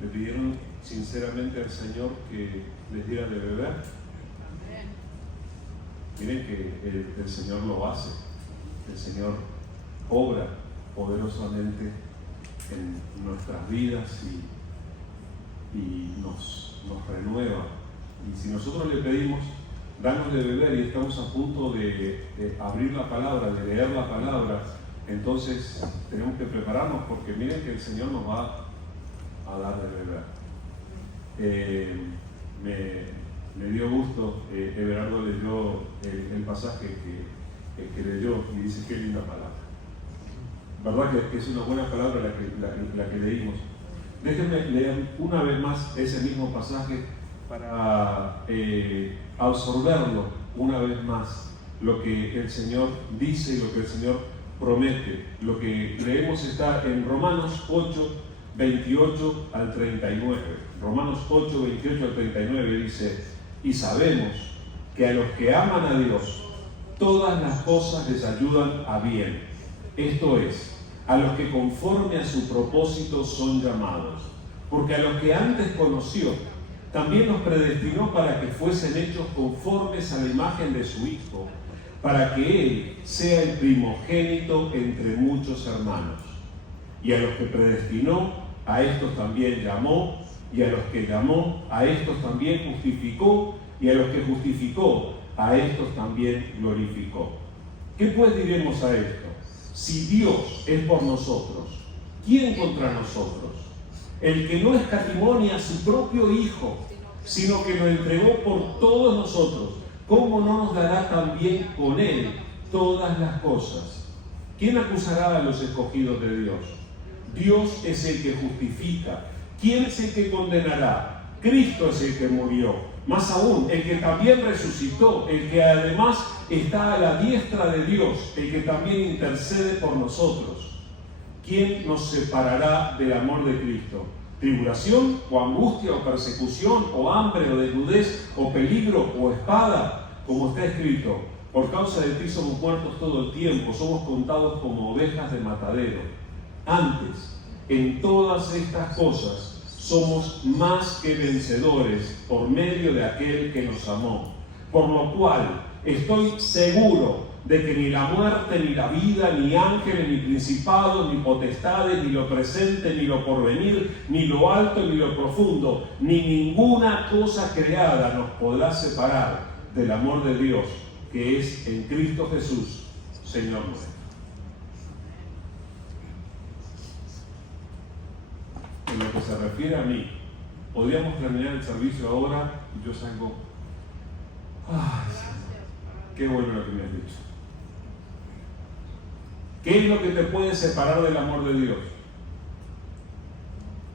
le pidieron sinceramente al Señor que les diera de beber. Miren que el Señor lo hace. El Señor obra poderosamente en nuestras vidas y nos renueva. Y si nosotros le pedimos, danos de beber, y estamos a punto de abrir la palabra, de leer la palabra, entonces tenemos que prepararnos, porque miren que el Señor nos va a dar de beber. Me dio gusto, Everardo leyó el pasaje que leyó y dice: qué linda palabra. ¿Verdad que es una buena palabra la que leímos? Déjenme leer una vez más ese mismo pasaje para absorberlo una vez más, lo que el Señor dice y lo que el Señor promete. Lo que leemos está en Romanos 8, 28 al 39. Romanos 8, 28 al 39 dice: y sabemos que a los que aman a Dios, todas las cosas les ayudan a bien. Esto es, a los que conforme a su propósito son llamados. Porque a los que antes conoció, también los predestinó para que fuesen hechos conformes a la imagen de su Hijo, para que Él sea el primogénito entre muchos hermanos. Y a los que predestinó, a estos también llamó, y a los que llamó, a estos también justificó, y a los que justificó, a estos también glorificó. ¿Qué pues diremos a esto? Si Dios es por nosotros, ¿quién contra nosotros? El que no escatimó ni a su propio Hijo, sino que lo entregó por todos nosotros, ¿cómo no nos dará también con Él todas las cosas? ¿Quién acusará a los escogidos de Dios? Dios es el que justifica. ¿Quién es el que condenará? Cristo es el que murió. Más aún, el que también resucitó, el que además está a la diestra de Dios, el que también intercede por nosotros. ¿Quién nos separará del amor de Cristo? ¿Tribulación, o angustia, o persecución, o hambre, o desnudez, o peligro, o espada? Como está escrito: por causa de ti somos muertos todo el tiempo, somos contados como ovejas de matadero. Antes, en todas estas cosas, somos más que vencedores por medio de aquel que nos amó. Por lo cual, estoy seguro de que ni la muerte, ni la vida, ni ángeles, ni principados, ni potestades, ni lo presente, ni lo porvenir, ni lo alto, ni lo profundo, ni ninguna cosa creada nos podrá separar del amor de Dios, que es en Cristo Jesús, Señor nuestro. En lo que se refiere a mí, podríamos terminar el servicio ahora y yo salgo: ¡ay, Señor! ¡Qué bueno lo que me has dicho! ¿Qué es lo que te puede separar del amor de Dios?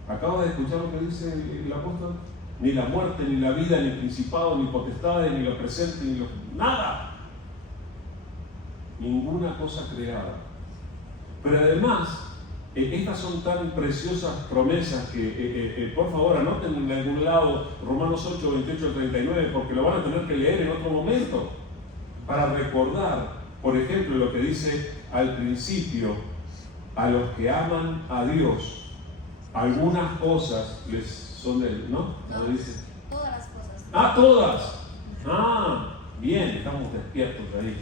¿Acabas de escuchar lo que dice el apóstol? Ni la muerte, ni la vida, ni principado, ni potestades, ni lo presente, ni lo... ¡nada! Ninguna cosa creada. Pero además, estas son tan preciosas promesas que, por favor, anoten en algún lado Romanos 8, 28 al 39, porque lo van a tener que leer en otro momento, para recordar, por ejemplo, lo que dice al principio: a los que aman a Dios, algunas cosas les son de Él, ¿no? ¿No dice? Todas las cosas. ¡Ah, todas! ¡Ah! Bien, estamos despiertos ahí.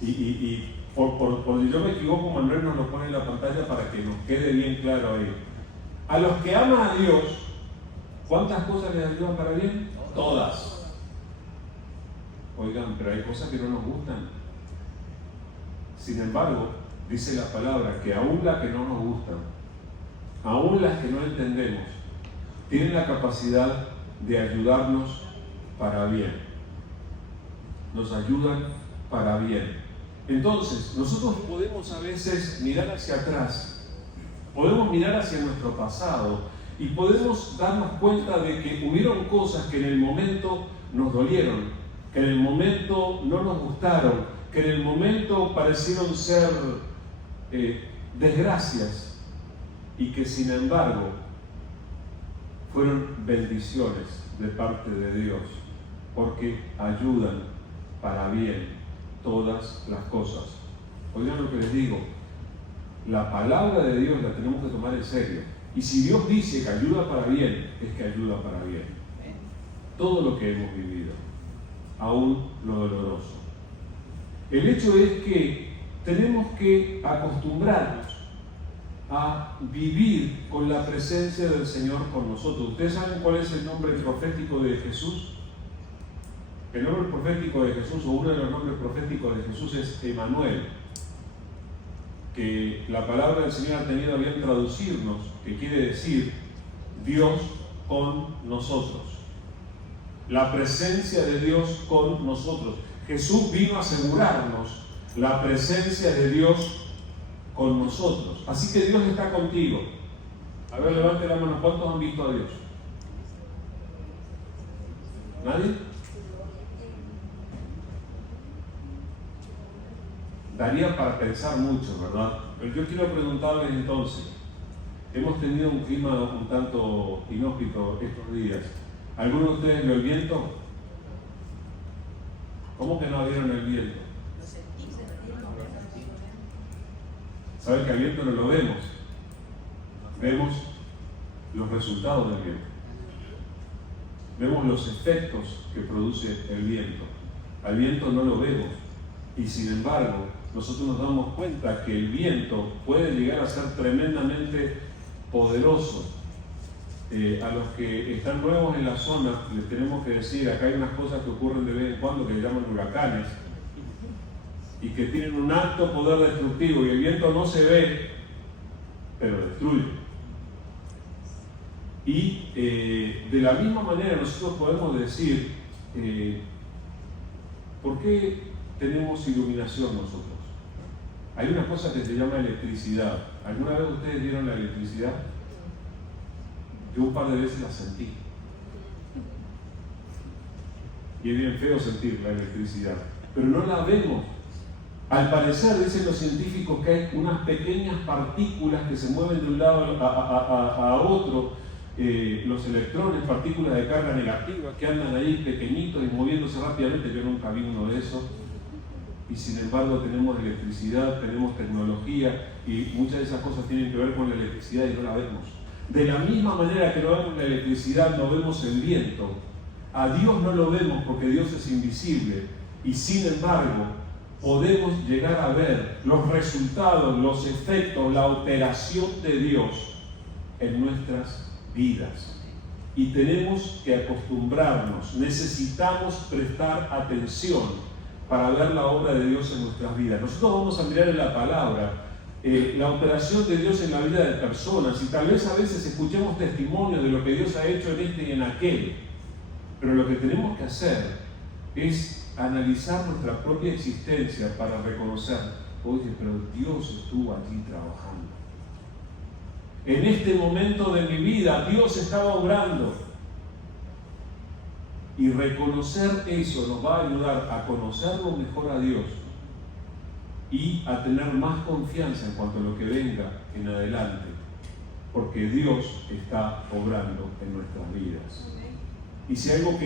Y por si yo me equivoco, Manuel nos lo pone en la pantalla para que nos quede bien claro ahí. A los que aman a Dios, ¿cuántas cosas les ayudan para bien? Todas. Oigan, pero hay cosas que no nos gustan. Sin embargo, dice la palabra que aún las que no nos gustan, aún las que no entendemos, tienen la capacidad de ayudarnos para bien. Nos ayudan para bien. Entonces, nosotros podemos a veces mirar hacia atrás, podemos mirar hacia nuestro pasado y podemos darnos cuenta de que hubieron cosas que en el momento nos dolieron, que en el momento no nos gustaron, que en el momento parecieron ser desgracias, y que sin embargo fueron bendiciones de parte de Dios, porque ayudan para bien todas las cosas. Oigan lo que les digo: la palabra de Dios la tenemos que tomar en serio, Y si Dios dice que ayuda para bien, es que ayuda para bien. Todo lo que hemos vivido, aún lo doloroso. El hecho es que tenemos que acostumbrarnos a vivir con la presencia del Señor con nosotros. ¿Ustedes saben cuál es el nombre profético de Jesús? El nombre profético de Jesús, o uno de los nombres proféticos de Jesús, es Emmanuel, que la palabra del Señor ha tenido a bien traducirnos, que quiere decir Dios con nosotros. La presencia de Dios con nosotros. Jesús vino a asegurarnos la presencia de Dios con nosotros. Así que Dios está contigo. A ver, levante la mano. ¿Cuántos han visto a Dios? ¿Nadie? Daría para pensar mucho, ¿verdad? Pero yo quiero preguntarles entonces, hemos tenido un clima un tanto inhóspito estos días. ¿Alguno de ustedes vio el viento? ¿Cómo que no vieron el viento? ¿Saben que al viento no lo vemos? Vemos los resultados del viento. Vemos los efectos que produce el viento. Al viento no lo vemos. Y sin embargo, nosotros nos damos cuenta que el viento puede llegar a ser tremendamente poderoso. A los que están nuevos en la zona, les tenemos que decir, acá hay unas cosas que ocurren de vez en cuando que se llaman huracanes y que tienen un alto poder destructivo, y el viento no se ve, pero destruye. Y de la misma manera nosotros podemos decir, ¿por qué tenemos iluminación nosotros? Hay una cosa que se llama electricidad. ¿Alguna vez ustedes vieron la electricidad? Yo un par de veces la sentí. Y es bien feo sentir la electricidad, pero no la vemos. Al parecer, dicen los científicos, que hay unas pequeñas partículas que se mueven de un lado a otro, los electrones, partículas de carga negativa, que andan ahí pequeñitos y moviéndose rápidamente. Yo nunca vi uno de esos. Y sin embargo tenemos electricidad, tenemos tecnología, y muchas de esas cosas tienen que ver con la electricidad y no la vemos. De la misma manera que no vemos la electricidad, no vemos el viento. A Dios no lo vemos porque Dios es invisible, y sin embargo podemos llegar a ver los resultados, los efectos, la operación de Dios en nuestras vidas. Y tenemos que acostumbrarnos, necesitamos prestar atención para ver la obra de Dios en nuestras vidas. Nosotros vamos a mirar en la palabra la operación de Dios en la vida de personas, y tal vez a veces escuchemos testimonios de lo que Dios ha hecho en este y en aquel, pero lo que tenemos que hacer es analizar nuestra propia existencia para reconocer, oye, pero Dios estuvo allí trabajando. En este momento de mi vida Dios estaba obrando, y reconocer eso nos va a ayudar a conocerlo mejor a Dios y a tener más confianza en cuanto a lo que venga en adelante, porque Dios está obrando en nuestras vidas. Y si hay algo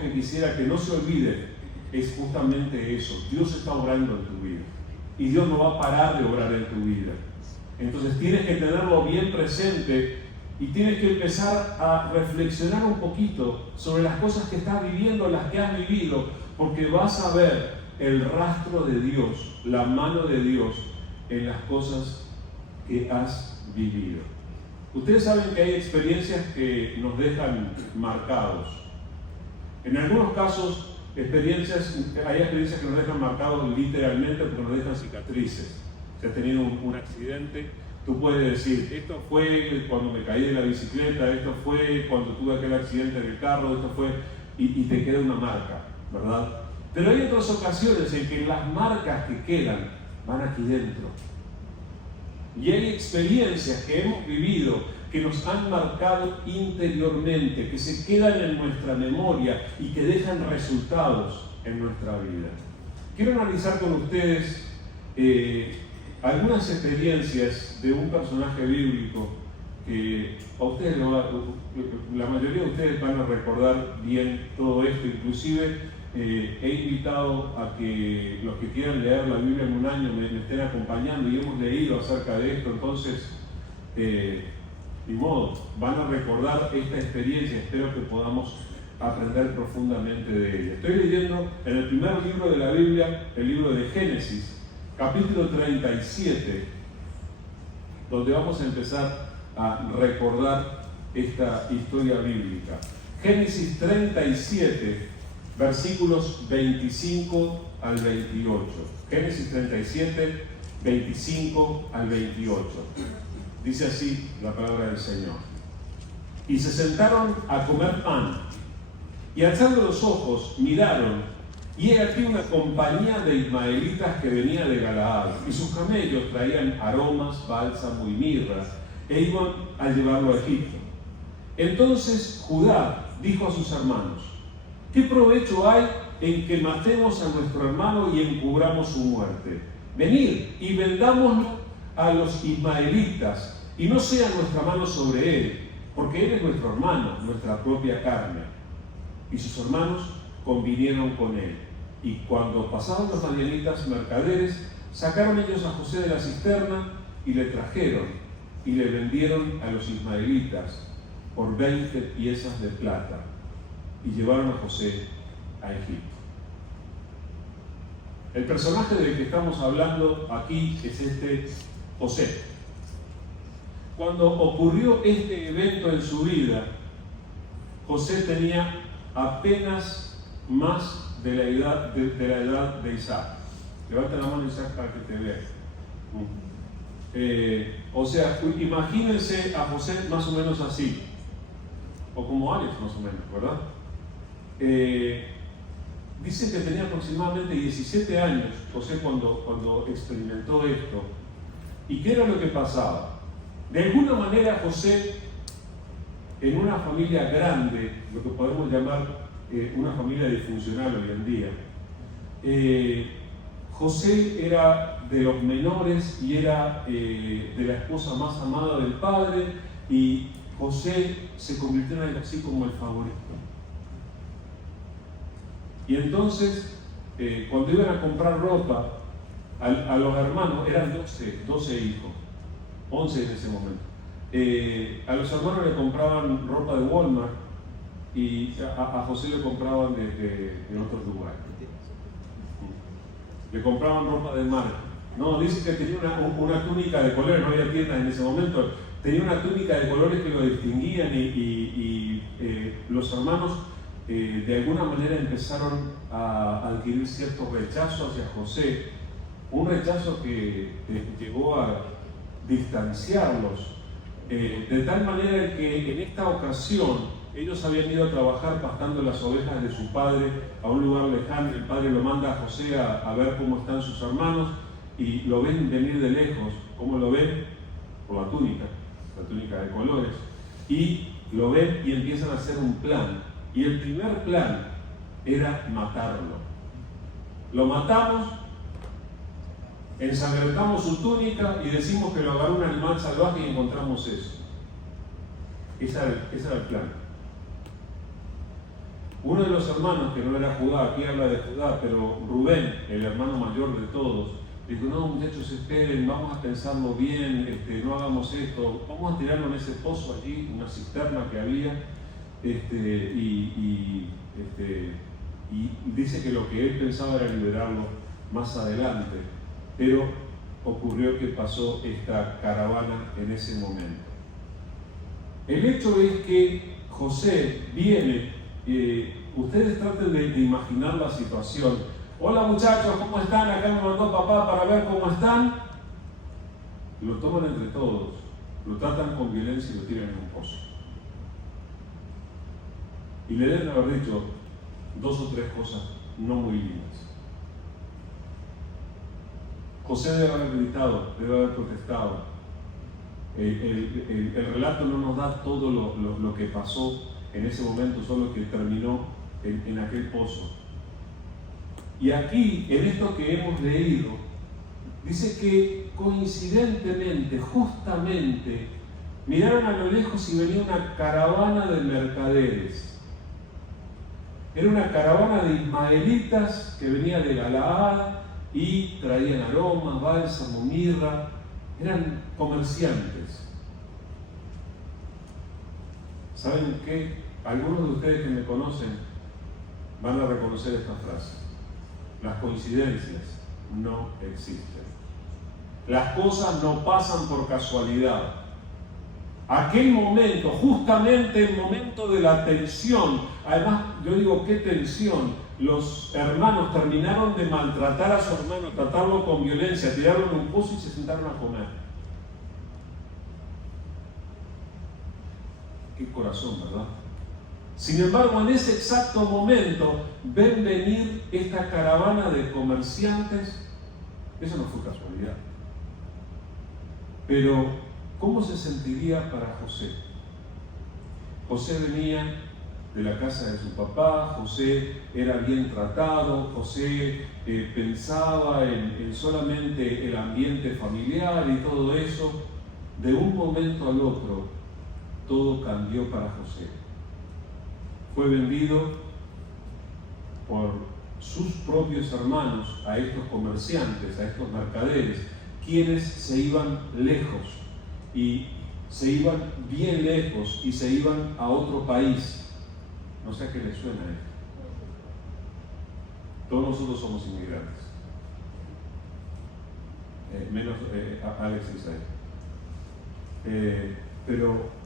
que quisiera que no se olvide, es justamente eso: Dios está obrando en tu vida, y Dios no va a parar de obrar en tu vida. Entonces tienes que tenerlo bien presente, y tienes que empezar a reflexionar un poquito sobre las cosas que estás viviendo, las que has vivido, porque vas a ver el rastro de Dios, la mano de Dios en las cosas que has vivido. Ustedes saben que hay experiencias que nos dejan marcados. En algunos casos, hay experiencias que nos dejan marcados literalmente, porque nos dejan cicatrices. Si has tenido un accidente, tú puedes decir, esto fue cuando me caí de la bicicleta, esto fue cuando tuve aquel accidente del carro, esto fue, y te queda una marca, ¿verdad? Pero hay otras ocasiones en que las marcas que quedan van aquí dentro. Y hay experiencias que hemos vivido que nos han marcado interiormente, que se quedan en nuestra memoria y que dejan resultados en nuestra vida. Quiero analizar con ustedes algunas experiencias de un personaje bíblico que a ustedes, la mayoría de ustedes van a recordar bien todo esto. Inclusive he invitado a que los que quieran leer la Biblia en un año me estén acompañando, y hemos leído acerca de esto. Entonces Ni modo, van a recordar esta experiencia, espero que podamos aprender profundamente de ella. Estoy leyendo en el primer libro de la Biblia, el libro de Génesis, capítulo 37, donde vamos a empezar a recordar esta historia bíblica. Génesis 37, versículos 25 al 28. Génesis 37, 25 al 28. Dice así la palabra del Señor. Y se sentaron a comer pan, y alzando los ojos miraron, y he aquí una compañía de ismaelitas que venía de Galaad, y sus camellos traían aromas, bálsamo y mirra, e iban a llevarlo a Egipto. Entonces Judá dijo a sus hermanos: ¿qué provecho hay en que matemos a nuestro hermano y encubramos su muerte? Venid y vendámoslo a los ismaelitas, y no sea nuestra mano sobre él, porque él es nuestro hermano, nuestra propia carne. Y sus hermanos convinieron con él. Y cuando pasaban los madianitas mercaderes, sacaron ellos a José de la cisterna y le trajeron, y le vendieron a los ismaelitas por 20 piezas de plata, y llevaron a José a Egipto. El personaje del que estamos hablando aquí es este José. Cuando ocurrió este evento en su vida, José tenía apenas más de la edad de Isaac. Levanta la mano, Isaac, para que te vea. O sea, imagínense a José más o menos así, o como Alex más o menos, ¿verdad? Dice que tenía aproximadamente 17 años José cuando experimentó esto. ¿Y qué era lo que pasaba? De alguna manera José, en una familia grande, lo que podemos llamar una familia disfuncional hoy en día, José era de los menores y era de la esposa más amada del padre, y José se convirtió en algo así como el favorito. Y entonces, cuando iban a comprar ropa a los hermanos, eran 12 hijos, 11 en ese momento. A los hermanos le compraban ropa de Walmart y a José le compraban de otros lugares. Le compraban ropa de marca. No, dice que tenía una túnica de colores, no había tiendas en ese momento. Tenía una túnica de colores que lo distinguían y los hermanos de alguna manera empezaron a adquirir cierto rechazo hacia José. Un rechazo que llegó a distanciarlos, de tal manera que en esta ocasión ellos habían ido a trabajar pastando las ovejas de su padre a un lugar lejano. El padre lo manda a José a ver cómo están sus hermanos, y lo ven venir de lejos. ¿Cómo lo ven? Por la túnica de colores, y lo ven y empiezan a hacer un plan, y el primer plan era matarlo. Lo matamos, ensangrentamos su túnica y decimos que lo agarró un animal salvaje y encontramos eso. Ese era el plan. Uno de los hermanos, que no era Judá, aquí habla de Judá, pero Rubén, el hermano mayor de todos, dijo: no, muchachos, esperen, vamos a pensarlo bien, no hagamos esto, vamos a tirarlo en ese pozo allí, una cisterna que había, y dice que lo que él pensaba era liberarlo más adelante, pero ocurrió que pasó esta caravana en ese momento. El hecho es que José viene, ustedes traten de imaginar la situación. Hola muchachos, ¿cómo están? Acá me mandó papá para ver cómo están. Lo toman entre todos, lo tratan con violencia y lo tiran en un pozo. Y le deben haber dicho 2 o 3 cosas no muy lindas. José debe haber gritado, debe haber protestado. El relato no nos da todo lo que pasó en ese momento, solo que terminó en aquel pozo. Y aquí, en esto que hemos leído, dice que coincidentemente, justamente, miraron a lo lejos y venía una caravana de mercaderes. Era una caravana de ismaelitas que venía de Galaad y traían aromas, bálsamo, mirra. Eran comerciantes. ¿Saben qué? Algunos de ustedes que me conocen van a reconocer esta frase. Las coincidencias no existen. Las cosas no pasan por casualidad. Aquel momento, justamente el momento de la tensión, además yo digo, ¿qué tensión? Los hermanos terminaron de maltratar a su hermano, tratarlo con violencia, tiraron un pozo y se sentaron a comer. Qué corazón, ¿verdad? Sin embargo, en ese exacto momento ven venir esta caravana de comerciantes. Eso no fue casualidad. Pero, ¿cómo se sentiría para José? José venía de la casa de su papá, José era bien tratado, José pensaba en solamente el ambiente familiar y todo eso. De un momento al otro, todo cambió para José. Fue vendido por sus propios hermanos a estos comerciantes, a estos mercaderes, quienes se iban lejos, y se iban bien lejos, y se iban a otro país. No sé a qué les suena esto. Todos nosotros somos inmigrantes. Menos Alex y Isaías. Pero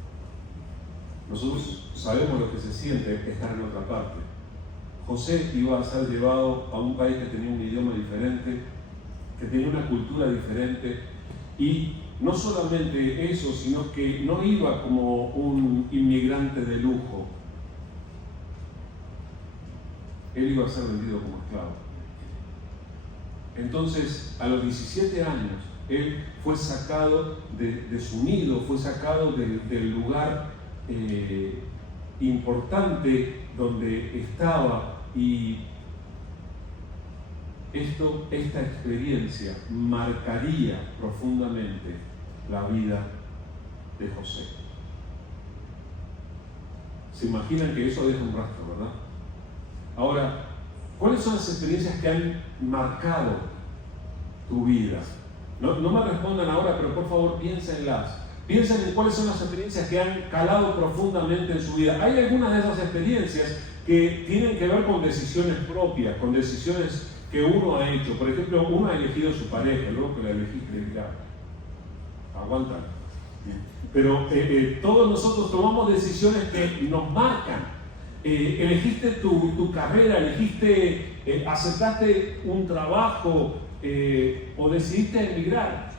nosotros sabemos lo que se siente estar en otra parte. José iba a ser llevado a un país que tenía un idioma diferente, que tenía una cultura diferente, y no solamente eso, sino que no iba como un inmigrante de lujo. Él iba a ser vendido como esclavo. Entonces, a los 17 años, él fue sacado de su nido, fue sacado del lugar importante donde estaba, y esta experiencia marcaría profundamente la vida de José. ¿Se imaginan que eso deja un rastro, verdad? Ahora, ¿cuáles son las experiencias que han marcado tu vida? No me respondan ahora, pero por favor piénsenlas. Piensen en cuáles son las experiencias que han calado profundamente en su vida. Hay algunas de esas experiencias que tienen que ver con decisiones propias, con decisiones que uno ha hecho. Por ejemplo, uno ha elegido su pareja, luego que la elegiste, dirá, aguanta. Pero todos nosotros tomamos decisiones que nos marcan. Elegiste tu carrera, aceptaste un trabajo o decidiste emigrar.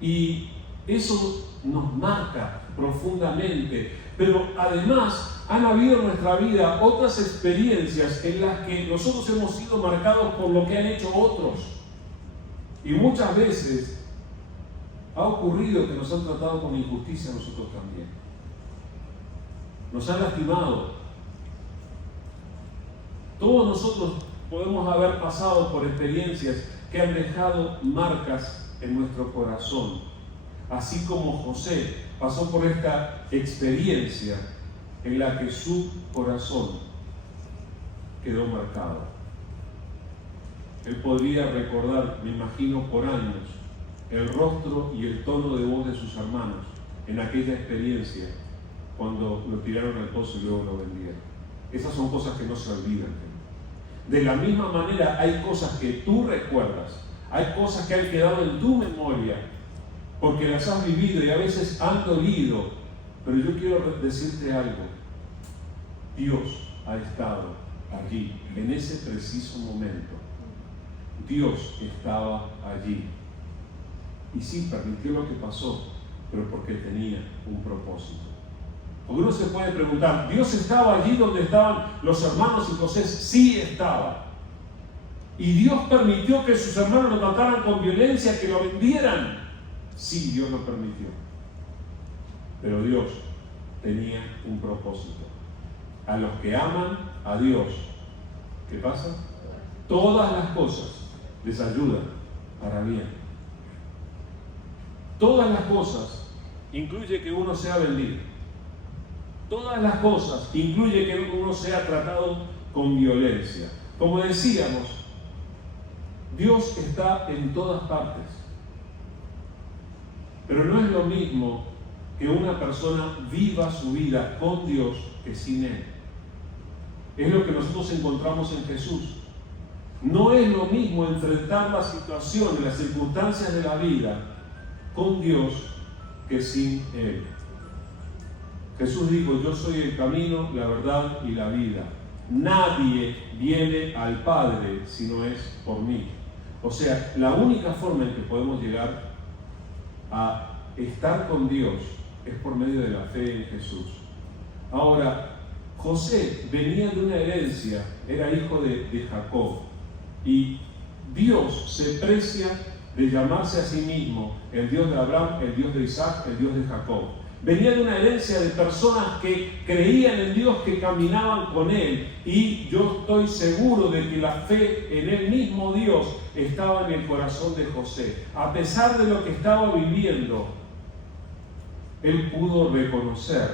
Y eso nos marca profundamente, pero además han habido en nuestra vida otras experiencias en las que nosotros hemos sido marcados por lo que han hecho otros, y muchas veces ha ocurrido que nos han tratado con injusticia a nosotros también, nos han lastimado. Todos nosotros podemos haber pasado por experiencias que han dejado marcas en nuestro corazón. Así como José pasó por esta experiencia en la que su corazón quedó marcado. Él podría recordar, me imagino, por años, el rostro y el tono de voz de sus hermanos en aquella experiencia cuando lo tiraron al pozo y luego lo vendieron. Esas son cosas que no se olvidan. De la misma manera, hay cosas que tú recuerdas, hay cosas que han quedado en tu memoria, porque las has vivido y a veces han dolido, pero yo quiero decirte algo. Dios ha estado allí, en ese preciso momento. Dios estaba allí. Y sí, permitió lo que pasó, pero porque tenía un propósito. Porque uno se puede preguntar, ¿Dios estaba allí donde estaban los hermanos y José? Sí estaba. ¿Y Dios permitió que sus hermanos lo trataran con violencia, que lo vendieran? Sí, Dios lo permitió. Pero Dios tenía un propósito. A los que aman a Dios, ¿qué pasa? Todas las cosas les ayudan para bien. Todas las cosas incluye que uno sea vendido. Todas las cosas incluye que uno sea tratado con violencia. Como decíamos, Dios está en todas partes. Pero no es lo mismo que una persona viva su vida con Dios que sin Él. Es lo que nosotros encontramos en Jesús. No es lo mismo enfrentar las situaciones, las circunstancias de la vida con Dios que sin Él. Jesús dijo: yo soy el camino, la verdad y la vida. Nadie viene al Padre si no es por mí. O sea, la única forma en que podemos llegar a estar con Dios es por medio de la fe en Jesús. Ahora, José venía de una herencia, era hijo de Jacob, y Dios se precia de llamarse a sí mismo el Dios de Abraham, el Dios de Isaac, el Dios de Jacob. Venía de una herencia de personas que creían en Dios, que caminaban con Él, y yo estoy seguro de que la fe en el mismo Dios estaba en el corazón de José. A pesar de lo que estaba viviendo, él pudo reconocer,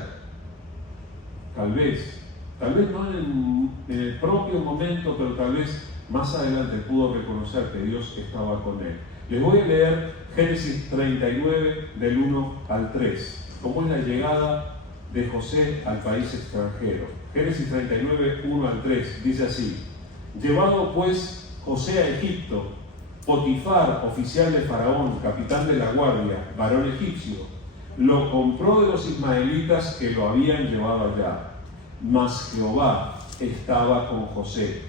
tal vez no en el propio momento, pero tal vez más adelante pudo reconocer que Dios estaba con él. Les voy a leer Génesis 39 del 1 al 3. ¿Cómo es la llegada de José al país extranjero? Génesis 39, 1 al 3, dice así: llevado pues José a Egipto, Potifar, oficial de Faraón, capitán de la guardia, varón egipcio, lo compró de los ismaelitas que lo habían llevado allá. Mas Jehová estaba con José,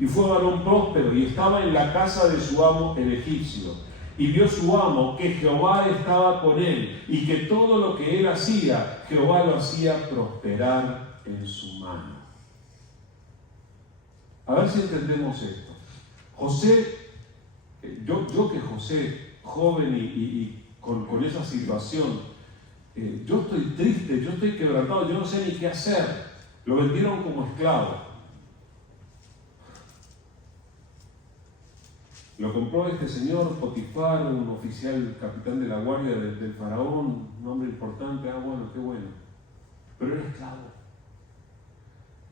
y fue varón próspero, y estaba en la casa de su amo el egipcio. Y vio su amo que Jehová estaba con él, y que todo lo que él hacía, Jehová lo hacía prosperar en su mano. A ver si entendemos esto. José, yo que José, joven y con esa situación, yo estoy triste, yo estoy quebrantado, yo no sé ni qué hacer. Lo vendieron como esclavo. Lo compró este señor Potifar, un oficial capitán de la guardia del faraón, un hombre importante. Bueno, qué bueno. Pero era esclavo.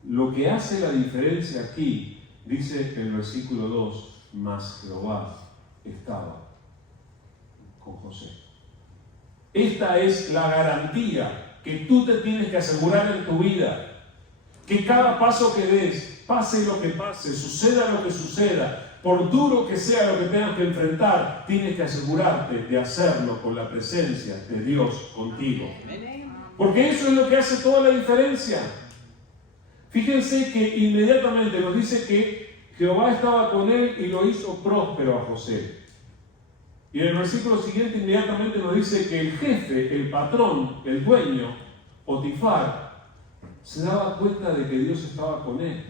Lo que hace la diferencia aquí, dice en el versículo 2, mas Jehová estaba con José. Esta es la garantía que tú te tienes que asegurar en tu vida. Que cada paso que des, pase lo que pase, suceda lo que suceda, por duro que sea lo que tengas que enfrentar, tienes que asegurarte de hacerlo con la presencia de Dios contigo. Porque eso es lo que hace toda la diferencia. Fíjense que inmediatamente nos dice que Jehová estaba con él y lo hizo próspero a José. Y en el versículo siguiente inmediatamente nos dice que el jefe, el patrón, el dueño, Potifar, se daba cuenta de que Dios estaba con él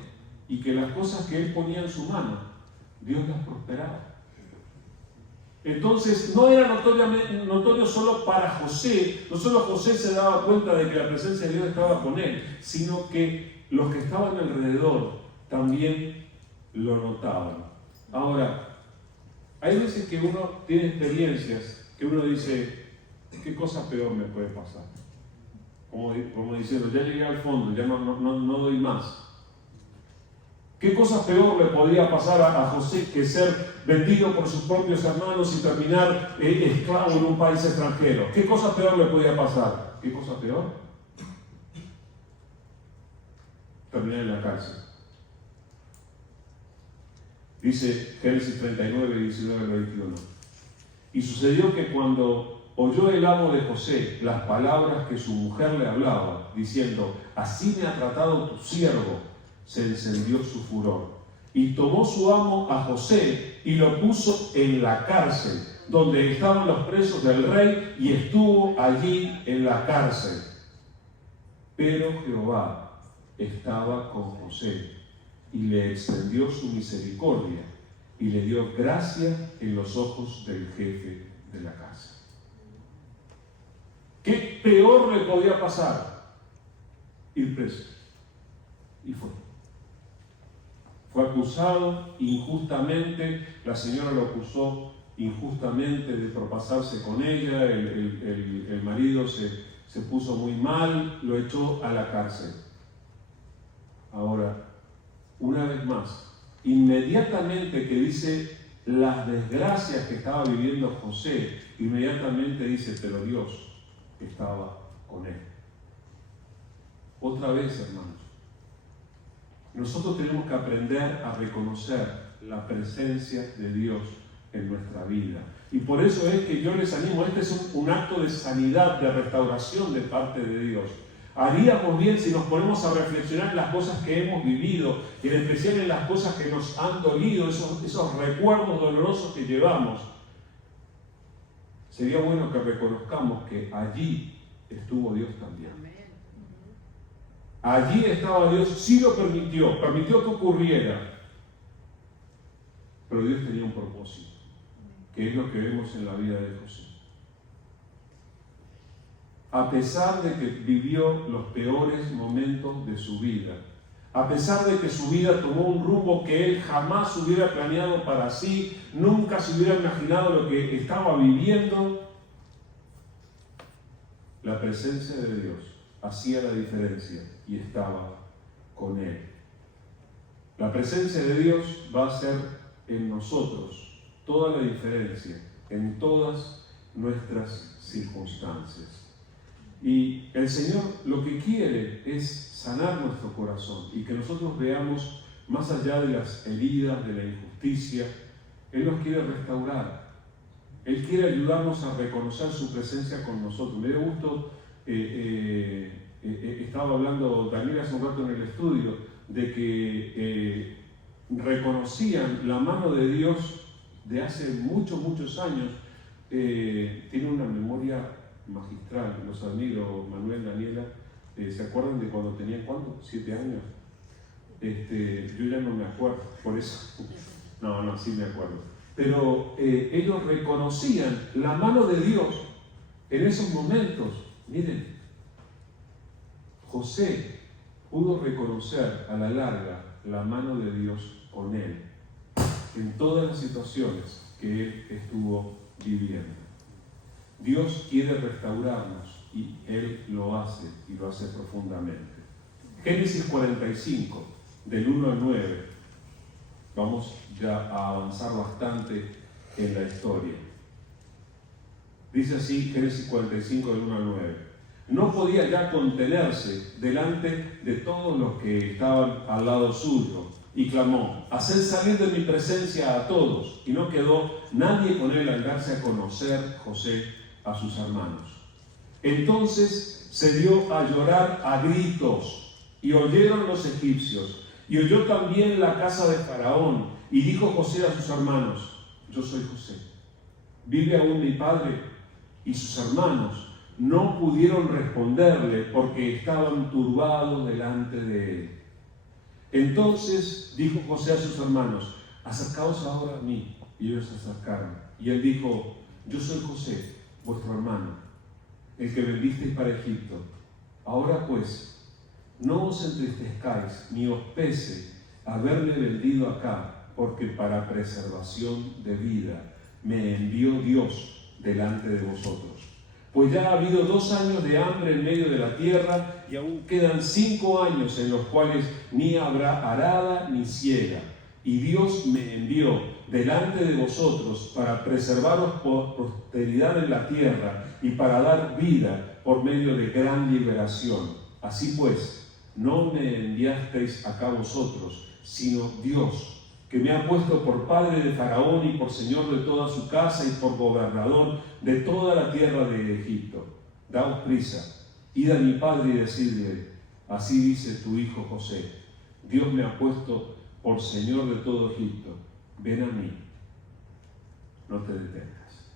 y que las cosas que él ponía en su mano, Dios las prosperaba. Entonces no era notorio solo para José, no solo José se daba cuenta de que la presencia de Dios estaba con él, sino que los que estaban alrededor también lo notaban. Ahora, hay veces que uno tiene experiencias que uno dice, ¿qué cosa peor me puede pasar? Como diciendo, ya llegué al fondo, ya no doy más. ¿Qué cosa peor le podría pasar a José que ser vendido por sus propios hermanos y terminar esclavo en un país extranjero? ¿Qué cosa peor le podía pasar? ¿Qué cosa peor? Terminar en la cárcel. Dice Génesis 39, 19 al 21. Y sucedió que cuando oyó el amo de José las palabras que su mujer le hablaba, diciendo, así me ha tratado tu siervo, se encendió su furor. Y tomó su amo a José y lo puso en la cárcel, donde estaban los presos del rey, y estuvo allí en la cárcel. Pero Jehová estaba con José y le extendió su misericordia y le dio gracia en los ojos del jefe de la casa. ¿Qué peor le podía pasar? Ir preso. Y fue. Fue acusado injustamente, la señora lo acusó injustamente de propasarse con ella, el marido se puso muy mal, lo echó a la cárcel. Ahora, una vez más, inmediatamente que dice las desgracias que estaba viviendo José, inmediatamente dice, pero Dios estaba con él. Otra vez, hermanos, nosotros tenemos que aprender a reconocer la presencia de Dios en nuestra vida. Y por eso es que yo les animo, este es un acto de sanidad, de restauración de parte de Dios. Haríamos bien si nos ponemos a reflexionar en las cosas que hemos vivido, y en especial en las cosas que nos han dolido, esos recuerdos dolorosos que llevamos. Sería bueno que reconozcamos que allí estuvo Dios también. Allí estaba Dios, sí lo permitió que ocurriera, pero Dios tenía un propósito, que es lo que vemos en la vida de José. A pesar de que vivió los peores momentos de su vida, a pesar de que su vida tomó un rumbo que él jamás hubiera planeado para sí, nunca se hubiera imaginado lo que estaba viviendo, la presencia de Dios hacía la diferencia y estaba con él. La presencia de Dios va a hacer en nosotros toda la diferencia en todas nuestras circunstancias. Y el Señor lo que quiere es sanar nuestro corazón y que nosotros veamos más allá de las heridas, de la injusticia. Él nos quiere restaurar. Él quiere ayudarnos a reconocer su presencia con nosotros. Me dio gusto, estaba hablando Daniel hace un rato en el estudio, de que reconocían la mano de Dios de hace muchos años. Tiene una memoria magistral, los admiro, Manuel, Daniela. ¿Se acuerdan de cuando tenían, cuánto? 7 años. Yo ya no me acuerdo, por eso. No, sí me acuerdo. Pero ellos reconocían la mano de Dios en esos momentos. Miren, José pudo reconocer a la larga la mano de Dios con él en todas las situaciones que él estuvo viviendo. Dios quiere restaurarnos y Él lo hace, y lo hace profundamente. Génesis 45, del 1 al 9. Vamos ya a avanzar bastante en la historia. Dice así, Génesis 45, del 1 al 9. No podía ya contenerse delante de todos los que estaban al lado suyo, y clamó: haced salir de mi presencia a todos. Y no quedó nadie con él al darse a conocer José a sus hermanos. Entonces se dio a llorar a gritos, y oyeron los egipcios, y oyó también la casa de Faraón, y dijo José a sus hermanos: yo soy José, ¿vive aún mi padre? Y sus hermanos no pudieron responderle porque estaban turbados delante de él. Entonces dijo José a sus hermanos: acercaos ahora a mí. Y ellos se acercaron. Y él dijo: yo soy José, vuestro hermano, el que vendisteis para Egipto. Ahora pues, no os entristezcáis ni os pese haberme vendido acá, porque para preservación de vida me envió Dios delante de vosotros. Pues ya ha habido 2 años de hambre en medio de la tierra, y aún quedan 5 años en los cuales ni habrá arada ni siega. Y Dios me envió delante de vosotros para preservaros por posteridad en la tierra y para dar vida por medio de gran liberación. Así pues, no me enviasteis acá vosotros, sino Dios, que me ha puesto por padre de Faraón y por señor de toda su casa y por gobernador de toda la tierra de Egipto. Daos prisa, id a mi padre y decidle: así dice tu hijo José, Dios me ha puesto por señor de todo Egipto. Ven a mí, no te detengas.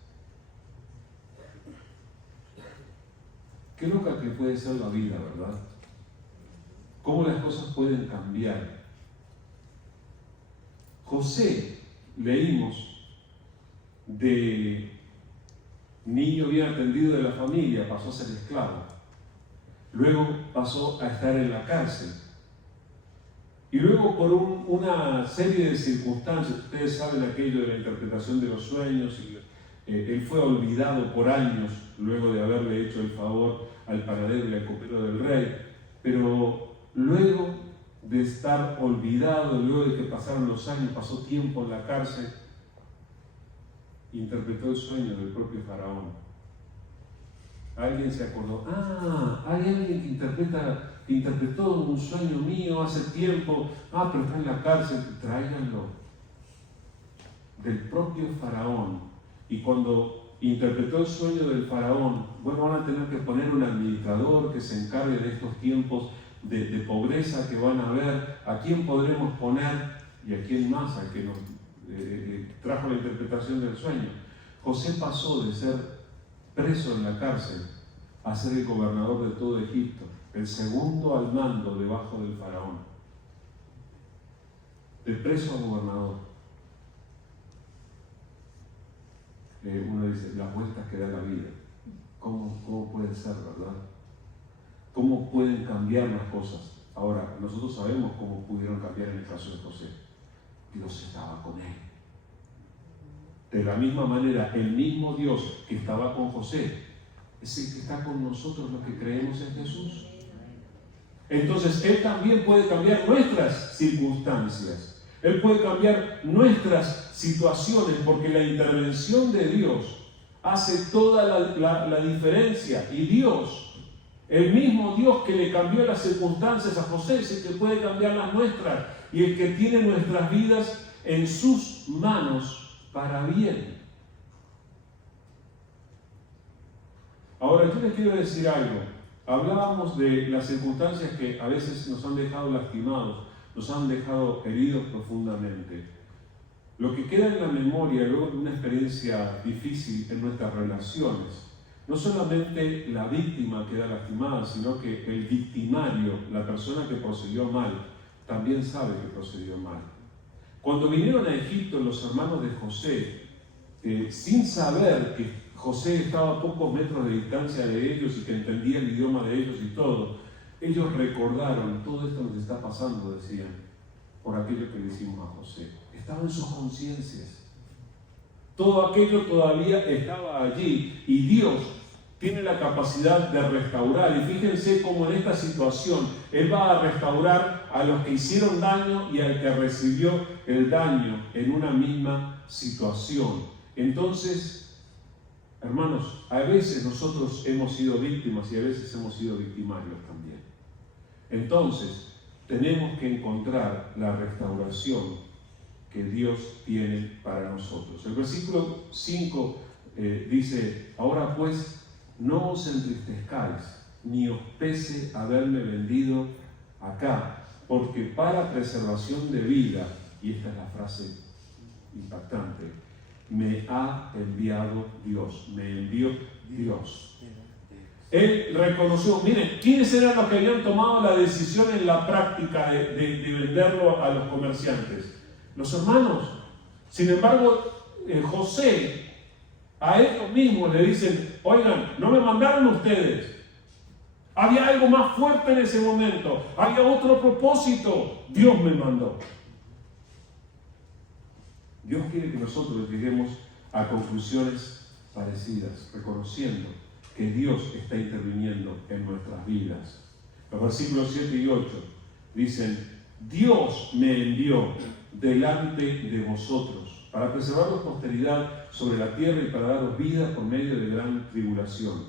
Qué loca que puede ser la vida, ¿verdad? Cómo las cosas pueden cambiar. José, leímos, de niño bien atendido de la familia, pasó a ser esclavo. Luego pasó a estar en la cárcel. Y luego por una serie de circunstancias, ustedes saben aquello de la interpretación de los sueños, y él fue olvidado por años luego de haberle hecho el favor al panadero y al copero del rey, pero luego de estar olvidado, luego de que pasaron los años, pasó tiempo en la cárcel, interpretó el sueño del propio Faraón. alguien se acordó, hay alguien que interpretó un sueño mío hace tiempo, pero está en la cárcel, tráiganlo. Del propio faraón. Y cuando interpretó el sueño del faraón, bueno, van a tener que poner un administrador que se encargue de estos tiempos de pobreza que van a haber. ¿A quién podremos poner? Y a quién más, al que nos trajo la interpretación del sueño. José pasó de ser preso en la cárcel a ser el gobernador de todo Egipto, el segundo al mando debajo del faraón. De preso a gobernador. Uno dice, las vueltas que da la vida. ¿Cómo puede ser, verdad? ¿Cómo pueden cambiar las cosas? Ahora, nosotros sabemos cómo pudieron cambiar en el caso de José. Dios estaba con él. De la misma manera, el mismo Dios que estaba con José es el que está con nosotros los que creemos en Jesús. Entonces, Él también puede cambiar nuestras circunstancias. Él puede cambiar nuestras situaciones, porque la intervención de Dios hace toda la diferencia. Y Dios, el mismo Dios que le cambió las circunstancias a José, es el que puede cambiar las nuestras y el que tiene nuestras vidas en sus manos para bien. Ahora, yo les quiero decir algo. Hablábamos de las circunstancias que a veces nos han dejado lastimados, nos han dejado heridos profundamente. Lo que queda en la memoria luego de una experiencia difícil en nuestras relaciones, no solamente la víctima queda lastimada, sino que el victimario, la persona que procedió mal, también sabe que procedió mal. Cuando vinieron a Egipto los hermanos de José, sin saber que José estaba a pocos metros de distancia de ellos y que entendía el idioma de ellos y todo, ellos recordaron, todo esto nos está pasando, decían, por aquello que le hicimos a José. Estaba en sus conciencias. Todo aquello todavía estaba allí y Dios tiene la capacidad de restaurar. Y fíjense cómo en esta situación Él va a restaurar a los que hicieron daño y al que recibió el daño en una misma situación. Entonces, hermanos, a veces nosotros hemos sido víctimas y a veces hemos sido victimarios también. Entonces, tenemos que encontrar la restauración que Dios tiene para nosotros. El versículo 5 dice, ahora pues, no os entristezcáis, ni os pese haberme vendido acá, porque para preservación de vida, y esta es la frase impactante, me ha enviado Dios, me envió Dios. Él reconoció, miren, ¿quiénes eran los que habían tomado la decisión en la práctica de venderlo a los comerciantes? Los hermanos. Sin embargo, José, a ellos mismos le dicen, oigan, no me mandaron ustedes. Había algo más fuerte en ese momento, había otro propósito. Dios me mandó. Dios quiere que nosotros lleguemos a conclusiones parecidas, reconociendo que Dios está interviniendo en nuestras vidas. Los versículos 7 y 8 dicen, Dios me envió delante de vosotros para preservaros posteridad sobre la tierra y para daros vida por medio de gran tribulación.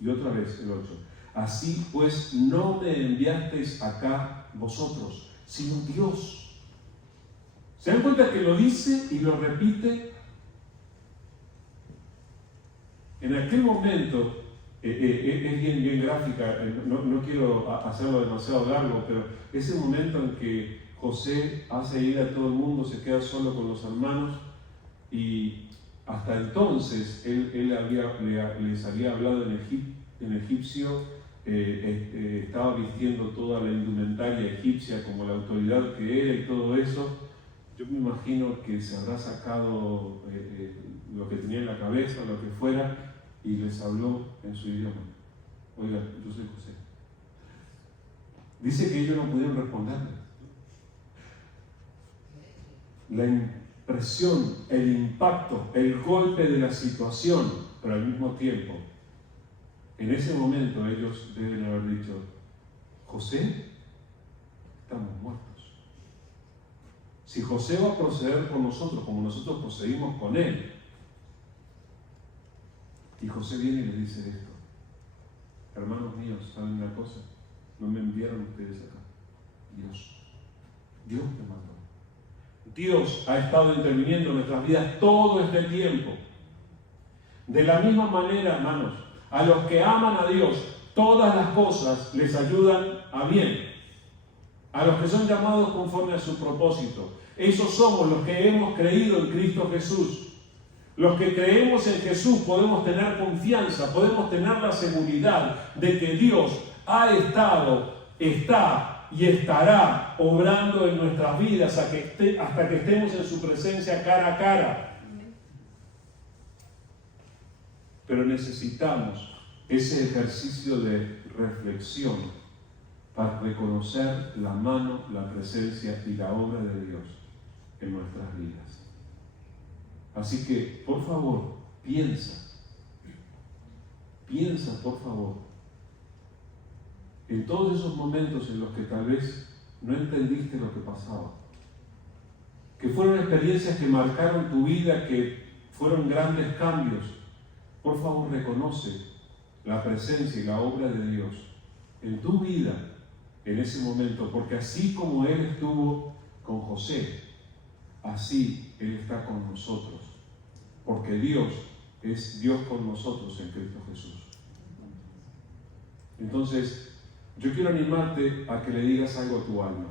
Y otra vez el 8. Así pues no me enviasteis acá vosotros, sino Dios. ¿Se dan cuenta que lo dice y lo repite? En aquel momento, es bien gráfica, no quiero hacerlo demasiado largo, pero ese momento en que José hace ir a todo el mundo, se queda solo con los hermanos y hasta entonces él les había hablado en egipcio, estaba vistiendo toda la indumentaria egipcia como la autoridad que era y todo eso. Yo me imagino que se habrá sacado lo que tenía en la cabeza, lo que fuera, y les habló en su idioma. Oiga, yo soy José. Dice que ellos no pudieron responderle. La impresión, el impacto, el golpe de la situación, pero al mismo tiempo, en ese momento ellos deben haber dicho, José, estamos muertos. Si José va a proceder con nosotros como nosotros procedimos con él, y José viene y le dice esto, hermanos, ¿saben una cosa? No me enviaron ustedes acá. Dios me mandó. Dios ha estado interviniendo en nuestras vidas todo este tiempo. De la misma manera, hermanos, a los que aman a Dios, todas las cosas les ayudan a bien. A los que son llamados conforme a su propósito. Esos somos los que hemos creído en Cristo Jesús. Los que creemos en Jesús podemos tener confianza, podemos tener la seguridad de que Dios ha estado, está y estará obrando en nuestras vidas hasta que estemos en su presencia cara a cara. Pero necesitamos ese ejercicio de reflexión para reconocer la mano, la presencia y la obra de Dios en nuestras vidas. Así que, por favor, piensa por favor, en todos esos momentos en los que tal vez no entendiste lo que pasaba, que fueron experiencias que marcaron tu vida, que fueron grandes cambios. Por favor, reconoce la presencia y la obra de Dios en tu vida en ese momento, porque así como Él estuvo con José, así Él está con nosotros, porque Dios es Dios con nosotros en Cristo Jesús. Entonces, yo quiero animarte a que le digas algo a tu alma.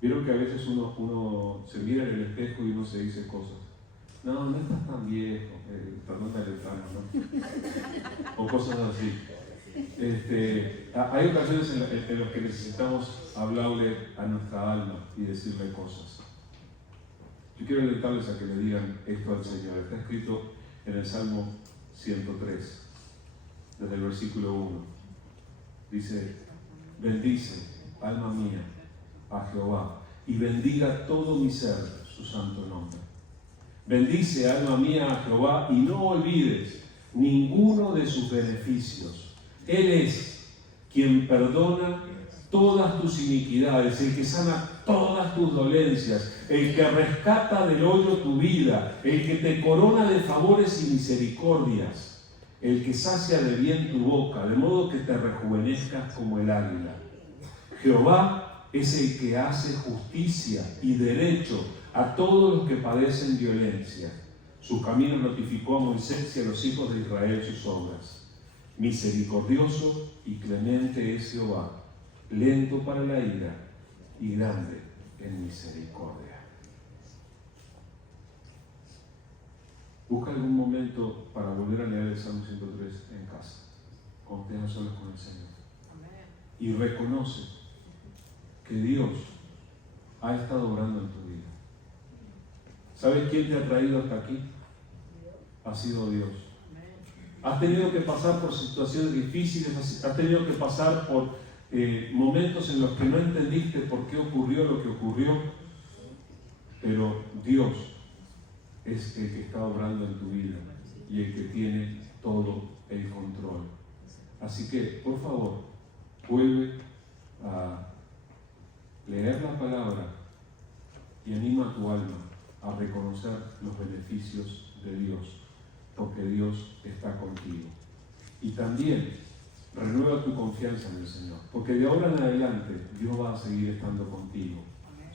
Vieron que a veces uno se mira en el espejo y uno se dice cosas. No, no estás tan viejo, perdón de letrano, ¿no? O cosas así. Hay ocasiones en las que necesitamos hablarle a nuestra alma y decirle cosas. Yo quiero alentarles a que le digan esto al Señor. Está escrito en el Salmo 103, desde el versículo 1. Dice: bendice, alma mía, a Jehová, y bendiga todo mi ser su santo nombre. Bendice, alma mía, a Jehová, y no olvides ninguno de sus beneficios. Él es quien perdona todas tus iniquidades, el que sana todas tus dolencias, el que rescata del hoyo tu vida, el que te corona de favores y misericordias, el que sacia de bien tu boca, de modo que te rejuvenezcas como el águila. Jehová es el que hace justicia y derecho a todos los que padecen violencia. Su camino notificó a Moisés y a los hijos de Israel sus obras. Misericordioso y clemente es Jehová, lento para la ira y grande en misericordia. Busca algún momento para volver a leer el Salmo 103 en casa, cuando estés a solas con el Señor. Y reconoce que Dios ha estado obrando en tu vida. ¿Sabes quién te ha traído hasta aquí? Ha sido Dios. Has tenido que pasar por situaciones difíciles, has tenido que pasar por momentos en los que no entendiste por qué ocurrió lo que ocurrió, pero Dios es el que está obrando en tu vida y el que tiene todo el control. Así que, por favor, vuelve a leer la palabra y anima a tu alma a reconocer los beneficios de Dios, porque Dios está contigo. Y también renueva tu confianza en el Señor, porque de ahora en adelante Dios va a seguir estando contigo.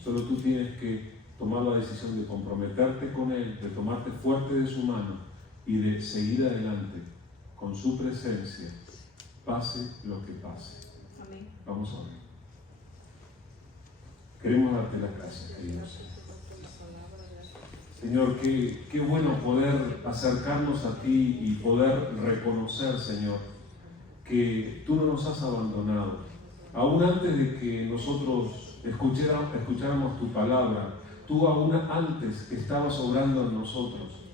Solo tú tienes que tomar la decisión de comprometerte con Él, de tomarte fuerte de su mano y de seguir adelante con su presencia, pase lo que pase. Amén. Vamos a ver. Queremos darte las gracias, querido Señor. Señor, qué bueno poder acercarnos a ti y poder reconocer, Señor, que tú no nos has abandonado. Aún antes de que nosotros escucháramos tu palabra, tú aún antes estabas obrando en nosotros,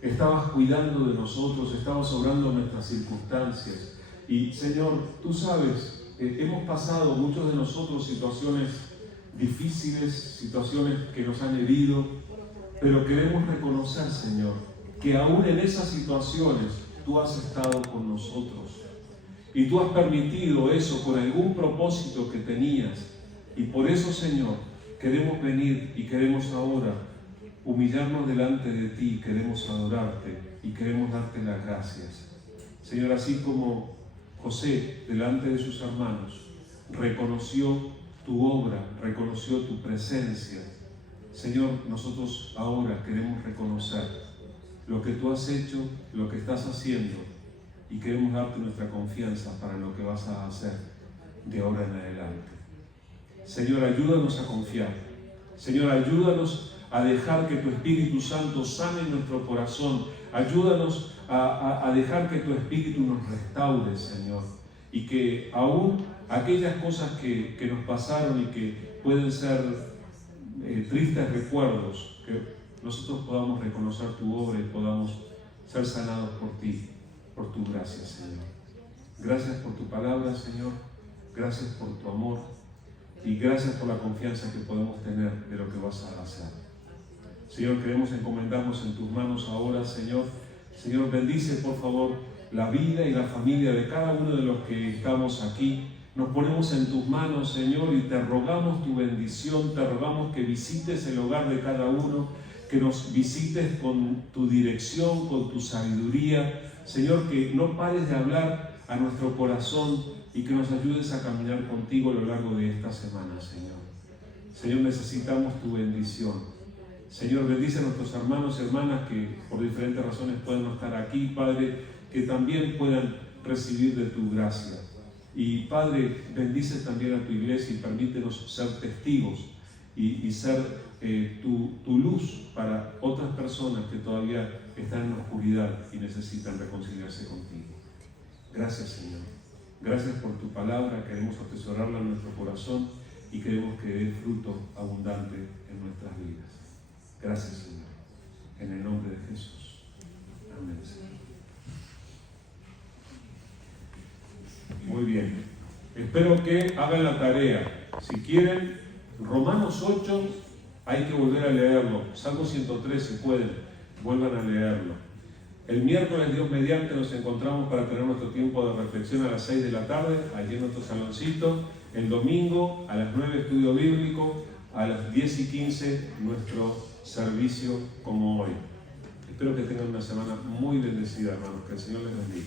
estabas cuidando de nosotros, estabas obrando en nuestras circunstancias. Y Señor, tú sabes, hemos pasado muchos de nosotros situaciones difíciles, situaciones que nos han herido, pero queremos reconocer, Señor, que aún en esas situaciones tú has estado con nosotros. Y tú has permitido eso por algún propósito que tenías. Y por eso, Señor, queremos venir y queremos ahora humillarnos delante de ti, queremos adorarte y queremos darte las gracias. Señor, así como José, delante de sus hermanos, reconoció tu obra, reconoció tu presencia. Señor, nosotros ahora queremos reconocer lo que tú has hecho, lo que estás haciendo, y queremos darte nuestra confianza para lo que vas a hacer de ahora en adelante. Señor, ayúdanos a confiar. Señor, ayúdanos a dejar que tu Espíritu Santo sane nuestro corazón. Ayúdanos a dejar que tu Espíritu nos restaure, Señor. Y que aún aquellas cosas que nos pasaron y que pueden ser tristes recuerdos, que nosotros podamos reconocer tu obra y podamos ser sanados por ti, por tu gracia, Señor. Gracias por tu palabra, Señor. Gracias por tu amor. Y gracias por la confianza que podemos tener de lo que vas a hacer. Señor, queremos encomendarnos en tus manos ahora, Señor. Señor, bendice, por favor, la vida y la familia de cada uno de los que estamos aquí. Nos ponemos en tus manos, Señor, y te rogamos tu bendición, te rogamos que visites el hogar de cada uno, que nos visites con tu dirección, con tu sabiduría. Señor, que no pares de hablar a nuestro corazón y que nos ayudes a caminar contigo a lo largo de esta semana, Señor. Señor, necesitamos tu bendición. Señor, bendice a nuestros hermanos y hermanas que por diferentes razones pueden no estar aquí, Padre, que también puedan recibir de tu gracia. Y Padre, bendice también a tu iglesia y permítenos ser testigos y ser tu luz para otras personas que todavía están en la oscuridad y necesitan reconciliarse contigo. Gracias, Señor. Gracias por tu palabra. Queremos atesorarla en nuestro corazón y queremos que dé fruto abundante en nuestras vidas. Gracias, Señor. En el nombre de Jesús. Amén, Señor. Muy bien. Espero que hagan la tarea. Si quieren, Romanos 8, hay que volver a leerlo. Salmo 113, pueden, vuelvan a leerlo. El miércoles, Dios mediante, nos encontramos para tener nuestro tiempo de reflexión a las 6 de la tarde, allí en nuestro saloncito. El domingo, a las 9, estudio bíblico. A las 10:15, nuestro servicio como hoy. Espero que tengan una semana muy bendecida, hermanos. Que el Señor les bendiga.